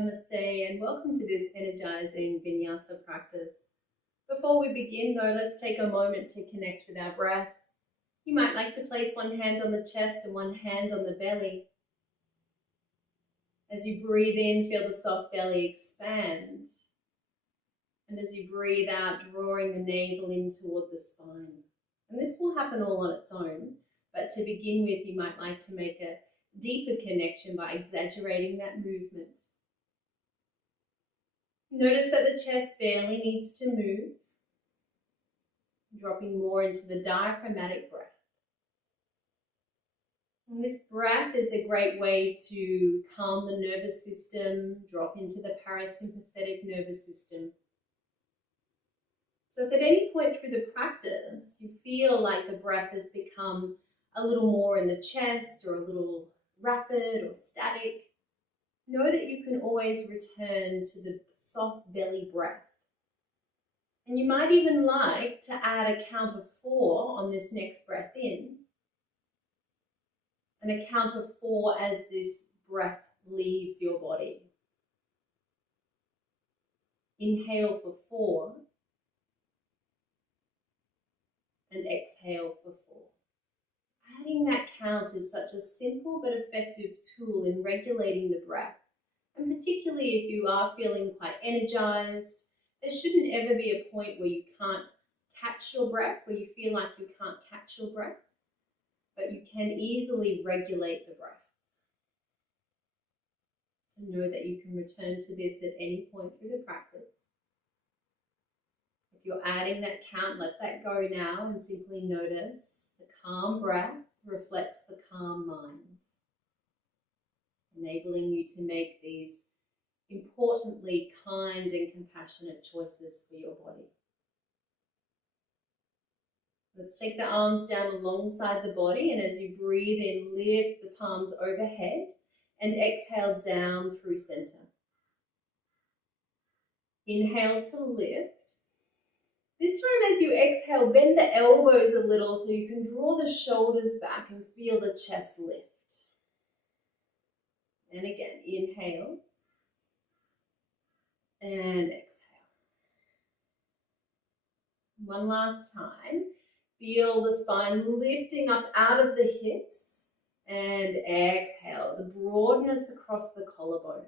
Namaste and welcome to this energizing vinyasa practice. Before we begin though, let's take a moment to connect with our breath. You might like to place one hand on the chest and one hand on the belly. As you breathe in, feel the soft belly expand. And as you breathe out, drawing the navel in toward the spine. And this will happen all on its own, but to begin with, you might like to make a deeper connection by exaggerating that movement. Notice that the chest barely needs to move, dropping more into the diaphragmatic breath. And this breath is a great way to calm the nervous system, drop into the parasympathetic nervous system. So if at any point through the practice you feel like the breath has become a little more in the chest or a little rapid or static, know that you can always return to the soft belly breath. And you might even like to add a count of 4 on this next breath in, and a count of 4 as this breath leaves your body. Inhale for 4 and exhale for 4. Adding that count is such a simple but effective tool in regulating the breath. And particularly if you are feeling quite energized, there shouldn't ever be a point where you can't catch your breath, where you feel like you can't catch your breath, but you can easily regulate the breath. So know that you can return to this at any point through the practice. If you're adding that count, let that go now and simply notice the calm breath reflects the calm mind, enabling you to make these importantly kind and compassionate choices for your body. Let's take the arms down alongside the body, and as you breathe in, lift the palms overhead and exhale down through center. Inhale to lift. This time as you exhale, bend the elbows a little so you can draw the shoulders back and feel the chest lift. And again, inhale and exhale. One last time. Feel the spine lifting up out of the hips and exhale, the broadness across the collarbones.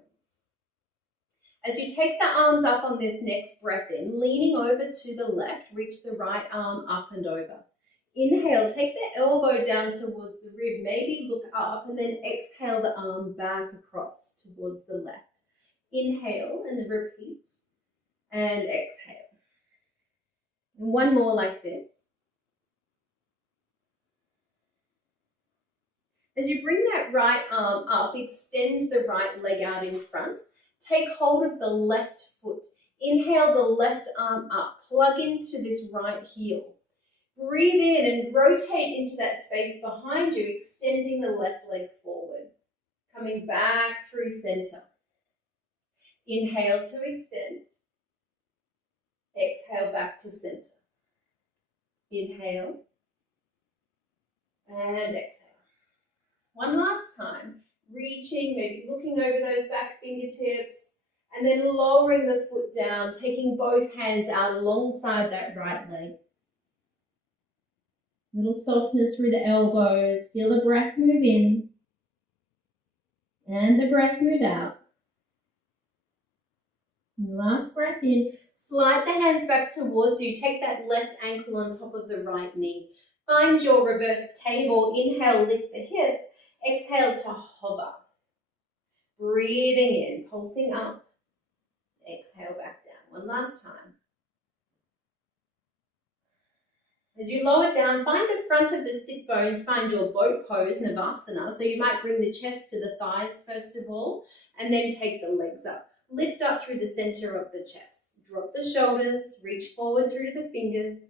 As you take the arms up on this next breath in, leaning over to the left, reach the right arm up and over. Inhale, take the elbow down towards the rib, maybe look up, and then exhale the arm back across towards the left. Inhale and repeat, and exhale. And one more like this. As you bring that right arm up, extend the right leg out in front. Take hold of the left foot. Inhale the left arm up. Plug into this right heel. Breathe in and rotate into that space behind you, extending the left leg forward. Coming back through center. Inhale to extend. Exhale back to center. Inhale. And exhale. One last time. Reaching, maybe looking over those back fingertips, and then lowering the foot down, taking both hands out alongside that right leg. Little softness through the elbows. Feel the breath move in and the breath move out. Last breath in. Slide the hands back towards you. Take that left ankle on top of the right knee. Find your reverse table. Inhale, lift the hips. Exhale to hover. Breathing in, pulsing up. Exhale back down. One last time. As you lower down, find the front of the sit bones, find your boat pose, Navasana. So you might bring the chest to the thighs first of all, and then take the legs up. Lift up through the center of the chest. Drop the shoulders, reach forward through to the fingers.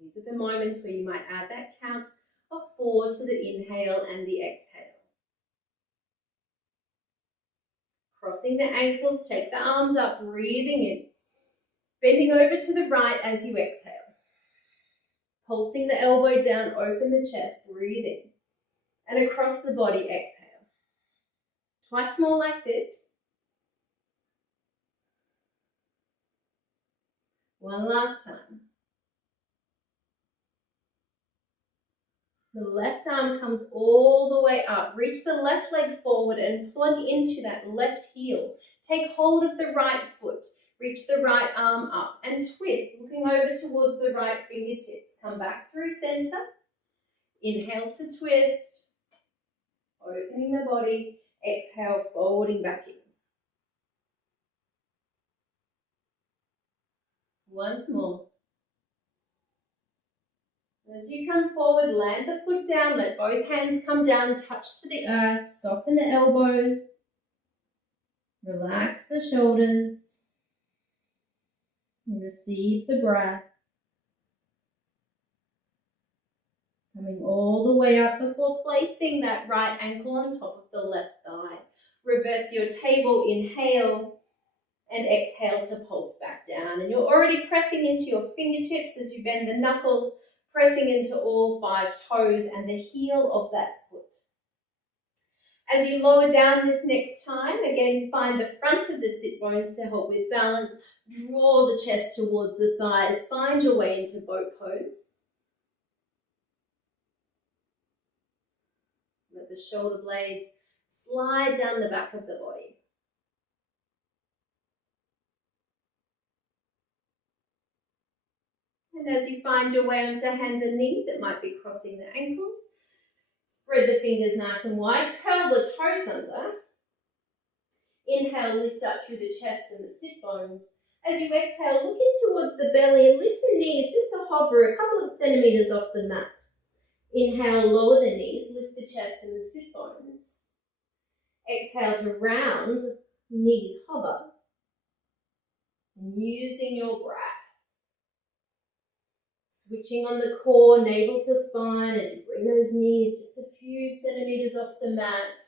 These are the moments where you might add that count of 4 to the inhale and the exhale. Crossing the ankles, take the arms up, breathing in. Bending over to the right as you exhale. Pulsing the elbow down, open the chest, breathe in. And across the body, exhale. Twice more like this. One last time. The left arm comes all the way up. Reach the left leg forward and plug into that left heel. Take hold of the right foot. Reach the right arm up and twist, looking over towards the right fingertips. Come back through center. Inhale to twist. Opening the body. Exhale, folding back in. Once more. As you come forward, land the foot down, let both hands come down, touch to the earth, soften the elbows, relax the shoulders, and receive the breath. Coming all the way up before placing that right ankle on top of the left thigh. Reverse your table, inhale, and exhale to pulse back down. And you're already pressing into your fingertips as you bend the knuckles, pressing into all 5 toes and the heel of that foot. As you lower down this next time, again, find the front of the sit bones to help with balance. Draw the chest towards the thighs. Find your way into boat pose. Let the shoulder blades slide down the back of the body. And as you find your way onto hands and knees, it might be crossing the ankles. Spread the fingers nice and wide. Curl the toes under. Inhale, lift up through the chest and the sit bones. As you exhale, look in towards the belly and lift the knees just to hover a couple of centimeters off the mat. Inhale, lower the knees, lift the chest and the sit bones. Exhale to round, knees hover. And using your breath. Switching on the core, navel to spine as you bring those knees just a few centimeters off the mat.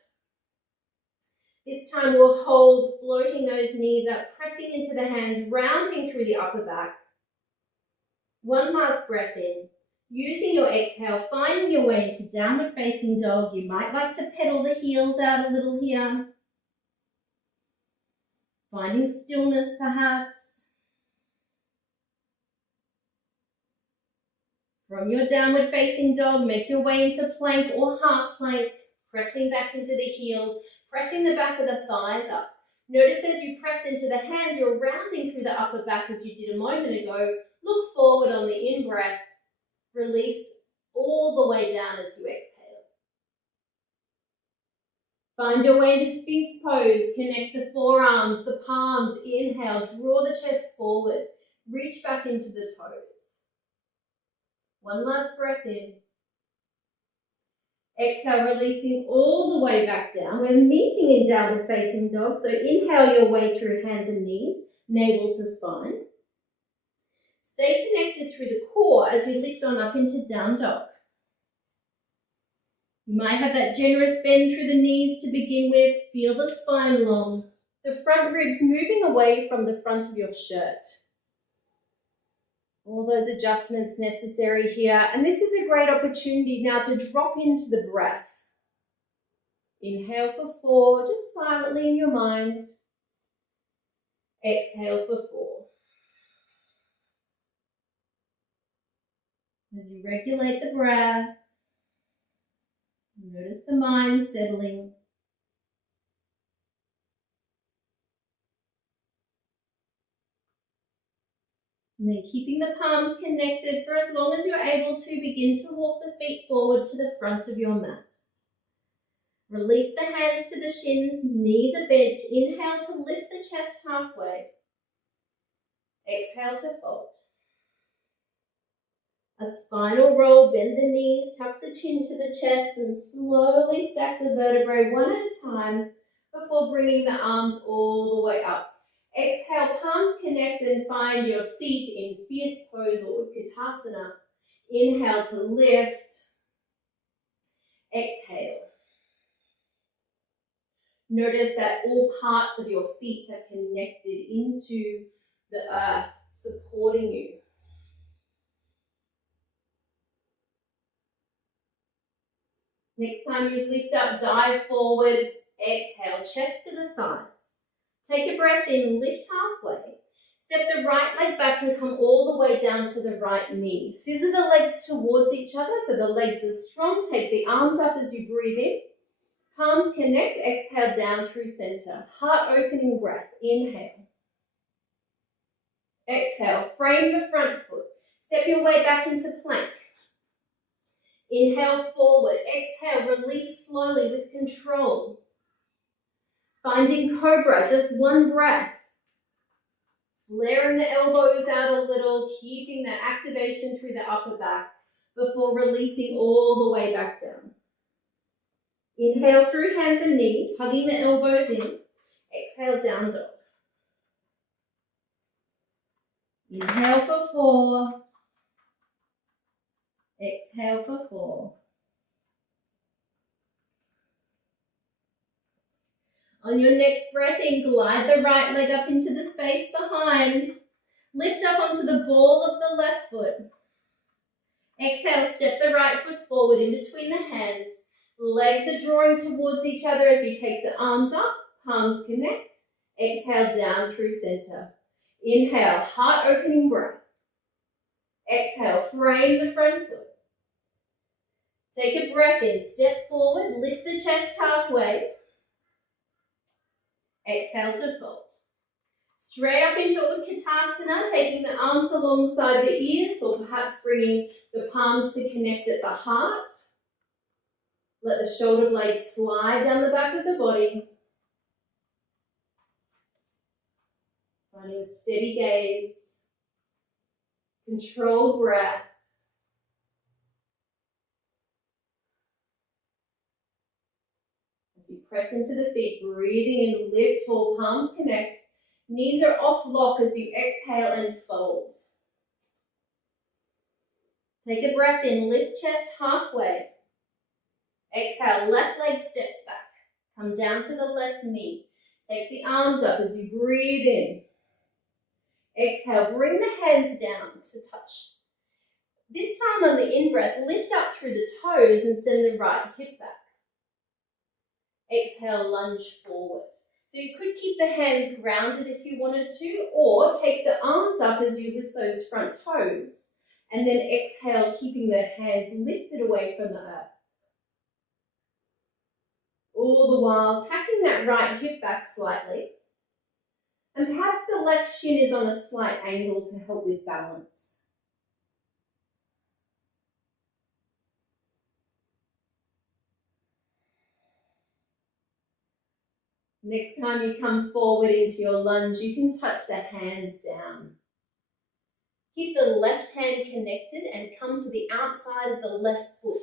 This time we'll hold, floating those knees up, pressing into the hands, rounding through the upper back. One last breath in. Using your exhale, finding your way into downward facing dog. You might like to pedal the heels out a little here. Finding stillness perhaps. From your downward facing dog, make your way into plank or half plank, pressing back into the heels, pressing the back of the thighs up. Notice as you press into the hands, you're rounding through the upper back as you did a moment ago. Look forward on the in-breath. Release all the way down as you exhale. Find your way into Sphinx pose. Connect the forearms, the palms. Inhale, draw the chest forward. Reach back into the toes. One last breath in. Exhale, releasing all the way back down. We're meeting in downward facing dog. So inhale your way through hands and knees, navel to spine. Stay connected through the core as you lift on up into down dog. You might have that generous bend through the knees to begin with. Feel the spine long. The front ribs moving away from the front of your shirt. All those adjustments necessary here. And this is a great opportunity now to drop into the breath. Inhale for 4, just silently in your mind. Exhale for 4. As you regulate the breath, notice the mind settling. And then keeping the palms connected for as long as you're able to, begin to walk the feet forward to the front of your mat. Release the hands to the shins, knees are bent. Inhale to lift the chest halfway. Exhale to fold. A spinal roll, bend the knees, tuck the chin to the chest and slowly stack the vertebrae one at a time before bringing the arms all the way up. Exhale, palms connect and find your seat in fierce pose or Utkatasana. Inhale to lift. Exhale. Notice that all parts of your feet are connected into the earth, supporting you. Next time you lift up, dive forward. Exhale, chest to the thighs. Take a breath in, lift halfway. Step the right leg back and come all the way down to the right knee. Scissor the legs towards each other so the legs are strong. Take the arms up as you breathe in. Palms connect, exhale down through center. Heart opening breath, inhale. Exhale, frame the front foot. Step your way back into plank. Inhale forward, exhale, release slowly with control. Finding cobra, just one breath. Flaring the elbows out a little, keeping that activation through the upper back before releasing all the way back down. Inhale through hands and knees, hugging the elbows in. Exhale, down dog. Inhale for 4. Exhale for 4. On your next breath in, glide the right leg up into the space behind. Lift up onto the ball of the left foot. Exhale, step the right foot forward in between the hands. Legs are drawing towards each other as you take the arms up, palms connect. Exhale, down through center. Inhale, heart opening breath. Exhale, frame the front foot. Take a breath in, step forward, lift the chest halfway. Exhale to fold. Straight up into Utkatasana, taking the arms alongside the ears or perhaps bringing the palms to connect at the heart. Let the shoulder blades slide down the back of the body. Finding a steady gaze, controlled breath. As you press into the feet, breathing in, lift tall, palms connect. Knees are off lock as you exhale and fold. Take a breath in, lift chest halfway. Exhale, left leg steps back. Come down to the left knee. Take the arms up as you breathe in. Exhale, bring the hands down to touch. This time on the in-breath, lift up through the toes and send the right hip back. Exhale, lunge forward. So you could keep the hands grounded if you wanted to, or take the arms up as you lift those front toes, and then exhale, keeping the hands lifted away from the earth. All the while tacking that right hip back slightly, and perhaps the left shin is on a slight angle to help with balance. Next time you come forward into your lunge, you can touch the hands down. Keep the left hand connected and come to the outside of the left foot.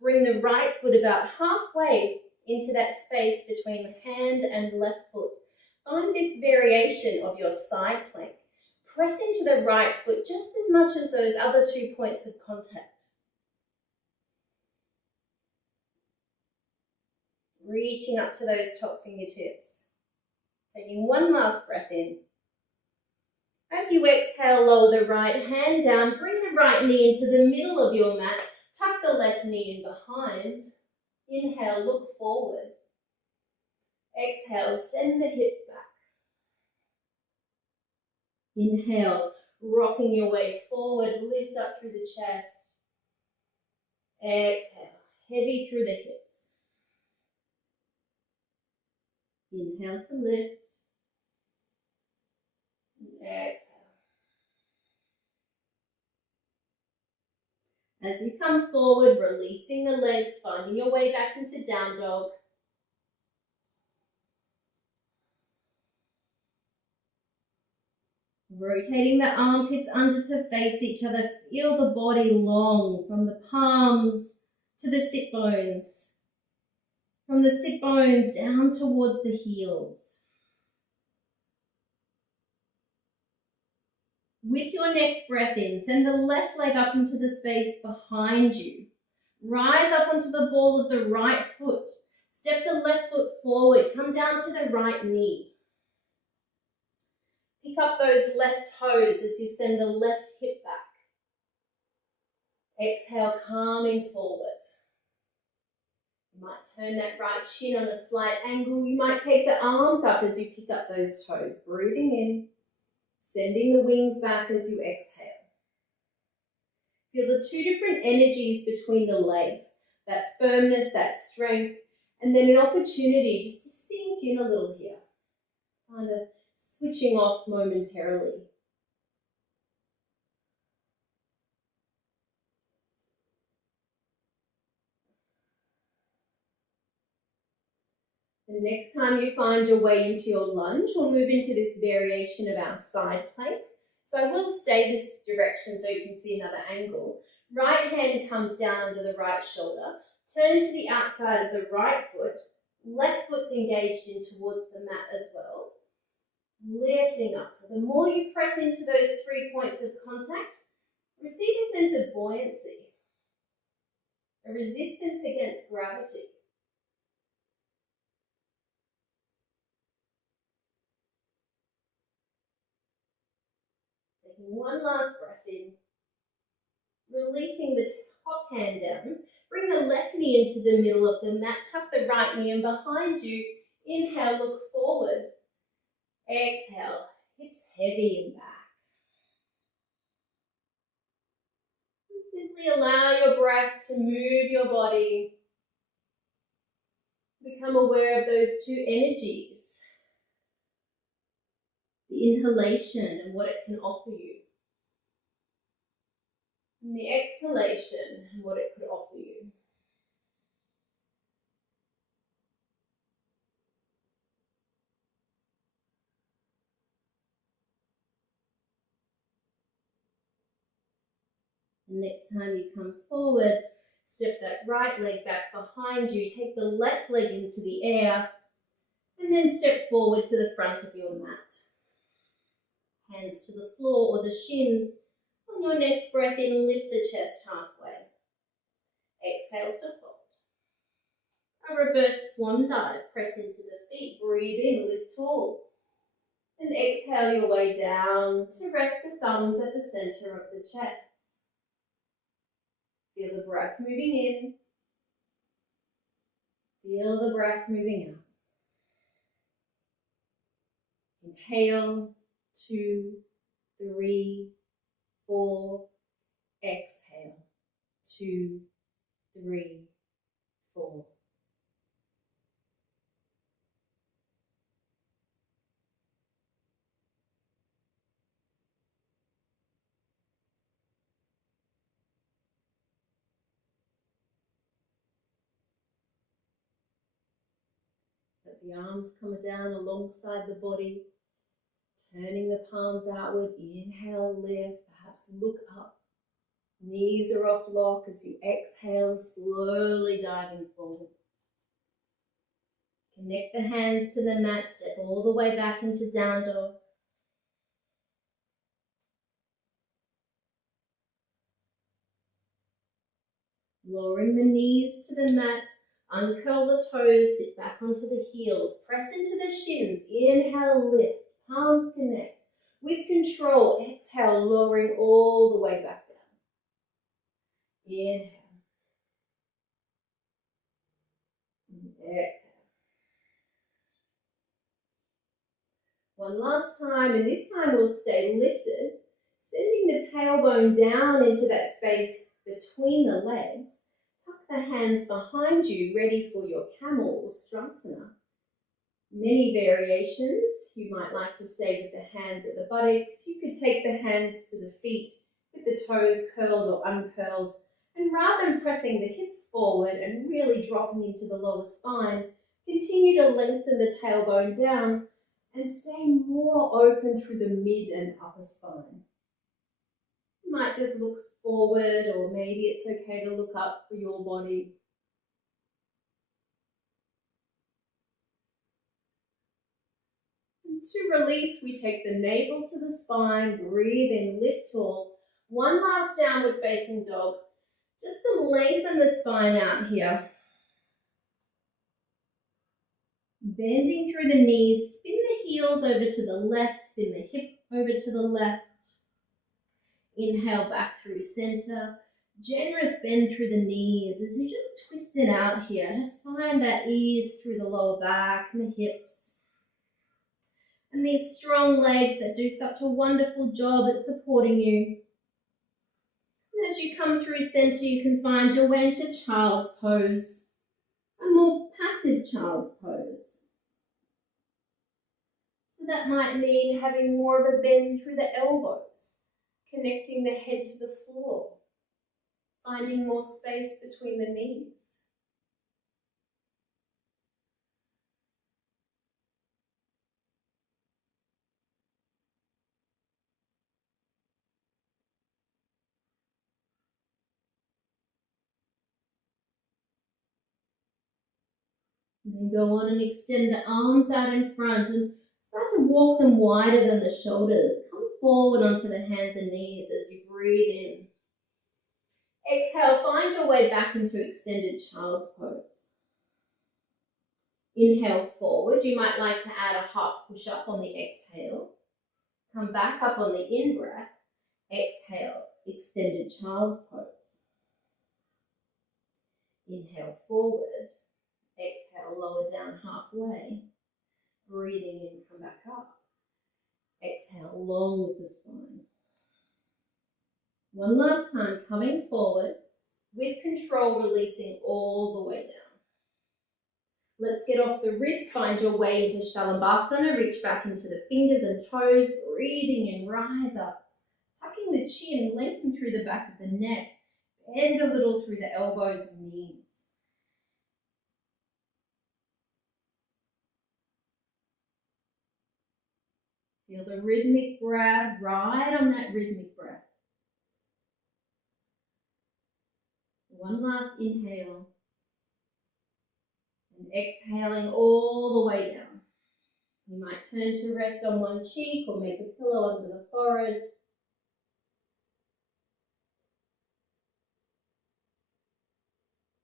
Bring the right foot about halfway into that space between the hand and left foot. Find this variation of your side plank. Press into the right foot just as much as those other 2 points of contact. Reaching up to those top fingertips. Taking one last breath in. As you exhale, lower the right hand down, bring the right knee into the middle of your mat, tuck the left knee in behind. Inhale, look forward. Exhale, send the hips back. Inhale, rocking your way forward, lift up through the chest. Exhale, heavy through the hips. Inhale to lift. Exhale. As you come forward, releasing the legs, finding your way back into down dog. Rotating the armpits under to face each other. Feel the body long from the palms to the sit bones. From the sit bones down towards the heels. With your next breath in, send the left leg up into the space behind you. Rise up onto the ball of the right foot. Step the left foot forward. Come down to the right knee. Pick up those left toes as you send the left hip back. Exhale, calming forward. You might turn that right shin on a slight angle. You might take the arms up as you pick up those toes, breathing in, sending the wings back as you exhale. Feel the two different energies between the legs, that firmness, that strength, and then an opportunity just to sink in a little here, kind of switching off momentarily. The next time you find your way into your lunge, we'll move into this variation of our side plank. So I will stay this direction so you can see another angle. Right hand comes down under the right shoulder. Turn to the outside of the right foot. Left foot's engaged in towards the mat as well. Lifting up. So the more you press into those 3 points of contact, receive a sense of buoyancy, a resistance against gravity. Taking one last breath in, releasing the top hand down. Bring the left knee into the middle of the mat. Tuck the right knee in behind you. Inhale, look forward. Exhale, hips heavy and back. And simply allow your breath to move your body. Become aware of those two energies. The inhalation and what it can offer you. And the exhalation and what it could offer you. And next time you come forward, step that right leg back behind you, take the left leg into the air, and then step forward to the front of your mat. Hands to the floor or the shins. On your next breath in, lift the chest halfway. Exhale to fold. A reverse swan dive, press into the feet, breathe in, lift tall. And exhale your way down to rest the thumbs at the center of the chest. Feel the breath moving in. Feel the breath moving out. Inhale, 2, 3, 4. Exhale, 2, 3, 4. Let the arms come down alongside the body, turning the palms outward. Inhale, lift, perhaps look up. Knees are off lock as you exhale, slowly diving forward. Connect the hands to the mat, step all the way back into down dog. Lowering the knees to the mat, uncurl the toes, sit back onto the heels, press into the shins, inhale, lift, palms connect. With control, exhale, lowering all the way back down. Inhale. Exhale. One last time, and this time we'll stay lifted, sending the tailbone down into that space between the legs. Tuck the hands behind you, ready for your camel or strasana. Many variations. You might like to stay with the hands at the buttocks. You could take the hands to the feet with the toes curled or uncurled. And rather than pressing the hips forward and really dropping into the lower spine, continue to lengthen the tailbone down and stay more open through the mid and upper spine. You might just look forward, or maybe it's okay to look up for your body. And to release, we take the navel to the spine, breathe in, lift tall. One last downward facing dog, just to lengthen the spine out here. Bending through the knees, spin the heels over to the left, spin the hip over to the left. Inhale back through center. Generous bend through the knees as you just twist it out here. Just find that ease through the lower back and the hips. And these strong legs that do such a wonderful job at supporting you. And as you come through center, you can find your way into child's pose, a more passive child's pose. So that might mean having more of a bend through the elbows, connecting the head to the floor, finding more space between the knees. And then go on and extend the arms out in front and start to walk them wider than the shoulders. Come forward onto the hands and knees as you breathe in. Exhale, find your way back into extended child's pose. Inhale forward. You might like to add a half push-up on the exhale. Come back up on the in-breath. Exhale, extended child's pose. Inhale forward. Exhale, lower down halfway. Breathing in, come back up. Exhale, long with the spine. One last time, coming forward. With control, releasing all the way down. Let's get off the wrists, find your way into Shalabhasana, reach back into the fingers and toes, breathing in, rise up. Tucking the chin, lengthen through the back of the neck, bend a little through the elbows and knees. Feel the rhythmic breath, ride on that rhythmic breath. One last inhale. And exhaling all the way down. You might turn to rest on one cheek or make a pillow under the forehead.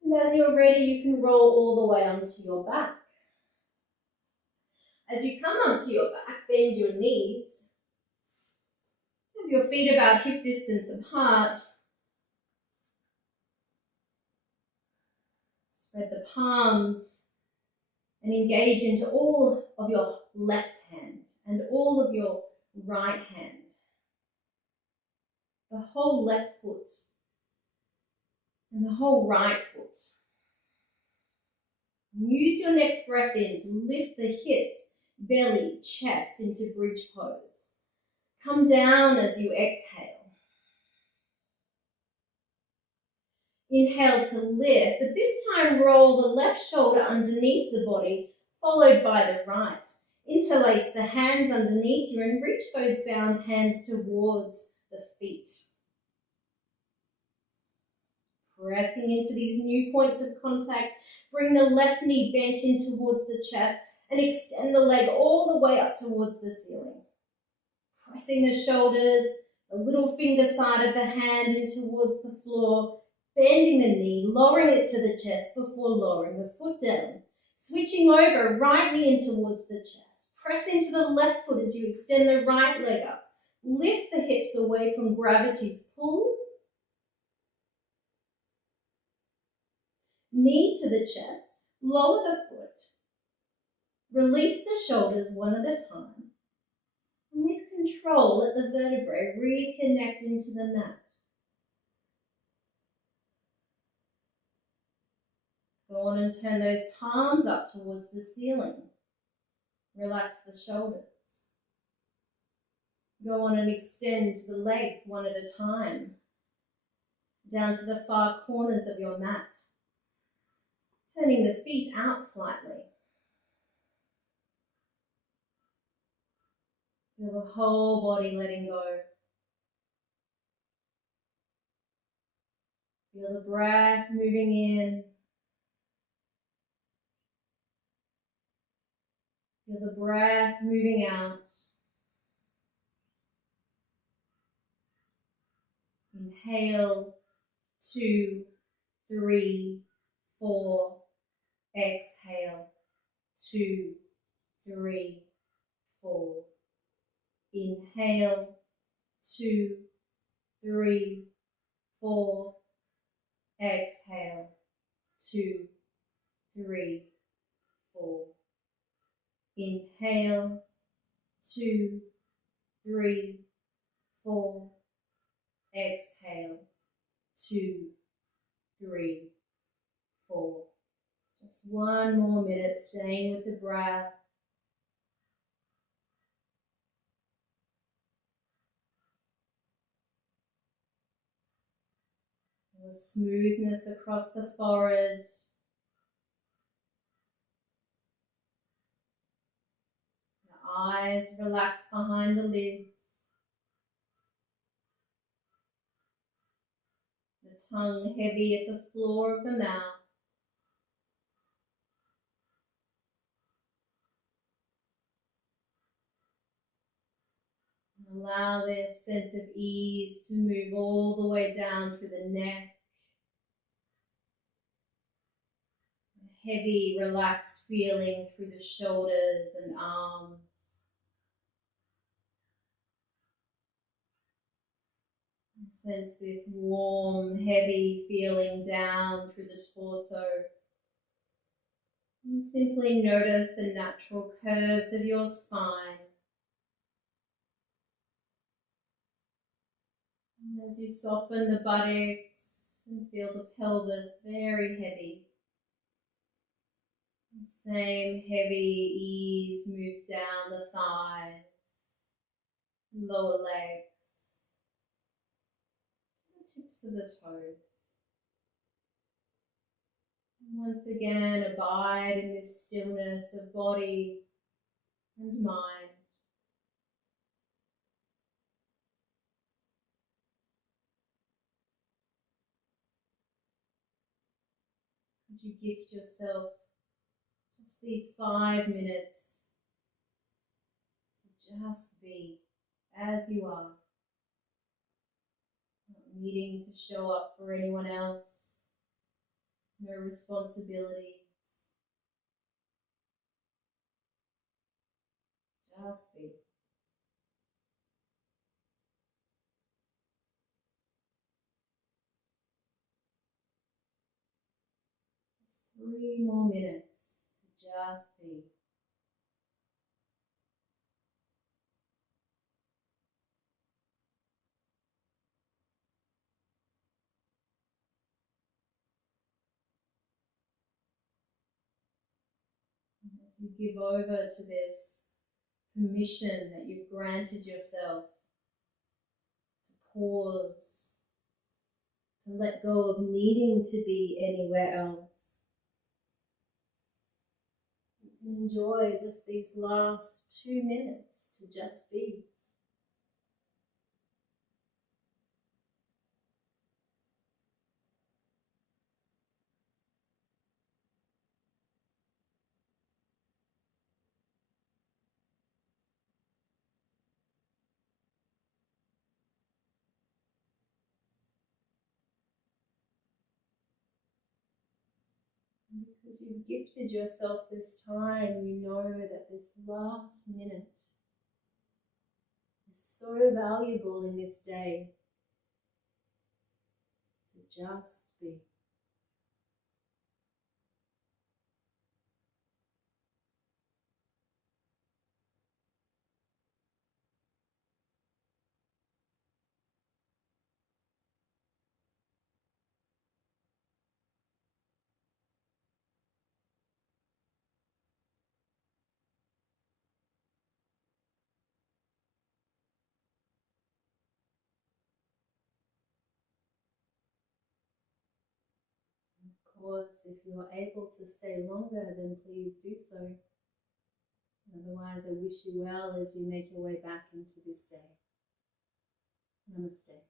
And as you're ready, you can roll all the way onto your back. As you come onto your back, bend your knees. Have your feet about hip distance apart. Spread the palms and engage into all of your left hand and all of your right hand. The whole left foot and the whole right foot. Use your next breath in to lift the hips, belly, chest into bridge pose. Come down as you exhale. Inhale to lift, but this time roll the left shoulder underneath the body, followed by the right. Interlace the hands underneath you and reach those bound hands towards the feet. Pressing into these new points of contact, bring the left knee bent in towards the chest and extend the leg all the way up towards the ceiling. Pressing the shoulders, the little finger side of the hand in towards the floor, bending the knee, lowering it to the chest before lowering the foot down. Switching over, right knee in towards the chest. Press into the left foot as you extend the right leg up. Lift the hips away from gravity's pull. Knee to the chest, lower the foot. Release the shoulders one at a time. And with control, let the vertebrae reconnect into the mat. Go on and turn those palms up towards the ceiling. Relax the shoulders. Go on and extend the legs one at a time, down to the far corners of your mat. Turning the feet out slightly. Feel the whole body letting go. Feel the breath moving in. Feel the breath moving out. Inhale, 2, 3, 4. Exhale, 2, 3, 4. Inhale, 2, 3, 4. Exhale, 2, 3, 4. Inhale, 2, 3, 4. Exhale, 2, 3, 4. Just one more minute, staying with the breath. The smoothness across the forehead. The eyes relax behind the lids. The tongue heavy at the floor of the mouth. Allow this sense of ease to move all the way down through the neck. A heavy, relaxed feeling through the shoulders and arms. And sense this warm, heavy feeling down through the torso. And simply notice the natural curves of your spine. And as you soften the buttocks and feel the pelvis very heavy, the same heavy ease moves down the thighs, lower legs, the tips of the toes. And once again, abide in this stillness of body and mind. Could you gift yourself just these 5 minutes to just be as you are, not needing to show up for anyone else, no responsibilities, just be. Just 3 more minutes to just be. As you give over to this permission that you've granted yourself to pause, to let go of needing to be anywhere else, you can enjoy just these last 2 minutes to just be. And because you've gifted yourself this time, you know that this last minute is so valuable in this day to just be. Of course, if you are able to stay longer, then please do so. Otherwise, I wish you well as you make your way back into this day. Namaste.